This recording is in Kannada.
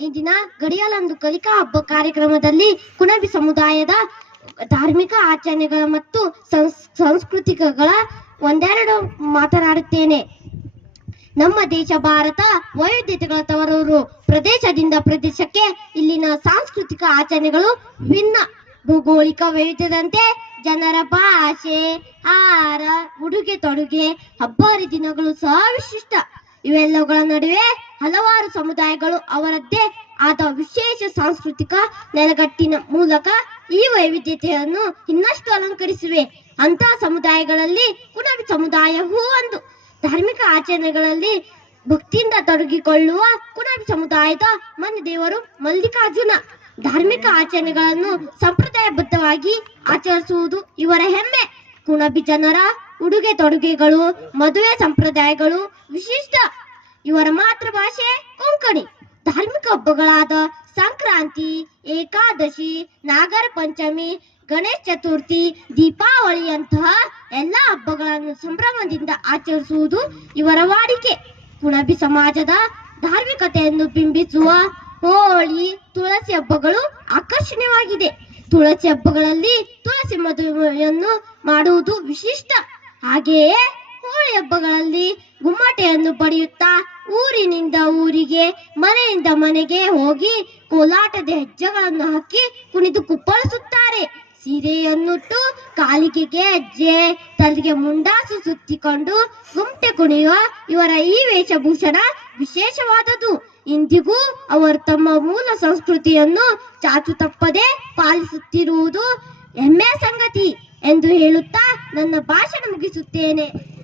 ಇಂದಿನ ಗಡಿಯಾಲಂದು ಕಲಿಕಾ ಹಬ್ಬ ಕಾರ್ಯಕ್ರಮದಲ್ಲಿ ಕುಣಬಿ ಸಮುದಾಯದ ಧಾರ್ಮಿಕ ಆಚರಣೆಗಳ ಮತ್ತು ಸಾಂಸ್ಕೃತಿಕಗಳ ಒಂದೆರಡು ಮಾತನಾಡುತ್ತೇನೆ. ನಮ್ಮ ದೇಶ ಭಾರತ ವೈವಿಧ್ಯತೆಗಳ ತವರೂರು. ಪ್ರದೇಶದಿಂದ ಪ್ರದೇಶಕ್ಕೆ ಇಲ್ಲಿನ ಸಾಂಸ್ಕೃತಿಕ ಆಚರಣೆಗಳು ಭಿನ್ನ. ಭೌಗೋಳಿಕ ವೈವಿಧ್ಯದಂತೆ ಜನರ ಭಾಷೆ, ಆಹಾರ, ಉಡುಗೆ ತೊಡುಗೆ, ಹಬ್ಬ ಹರಿದಿನಗಳು ಸಹ ವಿಶಿಷ್ಟ. ಇವೆಲ್ಲವುಗಳ ನಡುವೆ ಹಲವಾರು ಸಮುದಾಯಗಳು ಅವರದ್ದೇ ಆದ ವಿಶೇಷ ಸಾಂಸ್ಕೃತಿಕ ನೆಲೆಗಟ್ಟಿನ ಮೂಲಕ ಈ ವೈವಿಧ್ಯತೆಯನ್ನು ಇನ್ನಷ್ಟು ಅಲಂಕರಿಸಿವೆ. ಅಂತಹ ಸಮುದಾಯಗಳಲ್ಲಿ ಕುಣಬಿ ಸಮುದಾಯವೂ ಒಂದು. ಧಾರ್ಮಿಕ ಆಚರಣೆಗಳಲ್ಲಿ ಭಕ್ತಿಯಿಂದ ತೊಡಗಿಕೊಳ್ಳುವ ಕುಣಬಿ ಸಮುದಾಯದ ಮನೆ ದೇವರು ಮಲ್ಲಿಕಾರ್ಜುನ. ಧಾರ್ಮಿಕ ಆಚರಣೆಗಳನ್ನು ಸಂಪ್ರದಾಯಬದ್ಧವಾಗಿ ಆಚರಿಸುವುದು ಇವರ ಹೆಮ್ಮೆ. ಕುಣಬಿ ಜನರ ಉಡುಗೆ ತೊಡುಗೆಗಳು, ಮದುವೆ ಸಂಪ್ರದಾಯಗಳು ವಿಶಿಷ್ಟ. ಇವರ ಮಾತೃಭಾಷೆ ಕೊಂಕಣಿ. ಧಾರ್ಮಿಕ ಹಬ್ಬಗಳಾದ ಸಂಕ್ರಾಂತಿ, ಏಕಾದಶಿ, ನಾಗರ ಪಂಚಮಿ, ಗಣೇಶ ಚತುರ್ಥಿ, ದೀಪಾವಳಿಯಂತಹ ಎಲ್ಲ ಹಬ್ಬಗಳನ್ನು ಸಂಭ್ರಮದಿಂದ ಆಚರಿಸುವುದು ಇವರ ವಾಡಿಕೆ. ಕುಣಬಿ ಸಮಾಜದ ಧಾರ್ಮಿಕತೆಯನ್ನು ಬಿಂಬಿಸುವ ಹೋಳಿ, ತುಳಸಿ ಹಬ್ಬಗಳು ಆಕರ್ಷಣೀಯವಾಗಿದೆ. ತುಳಸಿ ಹಬ್ಬಗಳಲ್ಲಿ ತುಳಸಿ ಮದುವೆಯನ್ನು ಮಾಡುವುದು ವಿಶಿಷ್ಟ. ಹಾಗೆಯೇ ಹೋಳಿ ಹಬ್ಬಗಳಲ್ಲಿ ಗುಮ್ಮಟೆಯನ್ನು ಪಡೆಯುತ್ತಾ ಊರಿನಿಂದ ಊರಿಗೆ, ಮನೆಯಿಂದ ಮನೆಗೆ ಹೋಗಿ ಕೋಲಾಟದ ಹೆಜ್ಜೆಗಳನ್ನು ಹಾಕಿ ಕುಣಿದು ಕುಪ್ಪಳಿಸುತ್ತಾರೆ. ಸೀರೆಯನ್ನುಟ್ಟು ಕಾಲಿಗೆ ಹೆಜ್ಜೆ, ತಲೆಗೆ ಮುಂಡಾಸು ಸುತ್ತಿಕೊಂಡು ಗುಮ್ಟೆ ಕುಣಿಯುವ ಇವರ ಈ ವೇಷಭೂಷಣ ವಿಶೇಷವಾದದು. ಇಂದಿಗೂ ಅವರು ತಮ್ಮ ಮೂಲ ಸಂಸ್ಕೃತಿಯನ್ನು ಚಾಚು ತಪ್ಪದೆ ಪಾಲಿಸುತ್ತಿರುವುದು ಹೆಮ್ಮೆಯ ಸಂಗತಿ ಎಂದು ಹೇಳುತ್ತಾ ನನ್ನ ಭಾಷಣ ಮುಗಿಸುತ್ತೇನೆ.